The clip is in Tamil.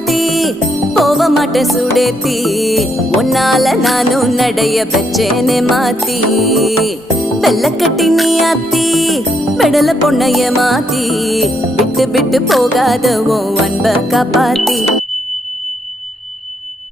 மாத்தி போக மாட்டேன் சுடேத்தி உன்னால நானும் நடைய பெச்சேனே மாத்தி வெள்ளக்கட்டி நீ ஆத்தி பெடல பொண்ணைய மாத்தி விட்டு விட்டு போகாத உன் அன்ப காப்பாத்தி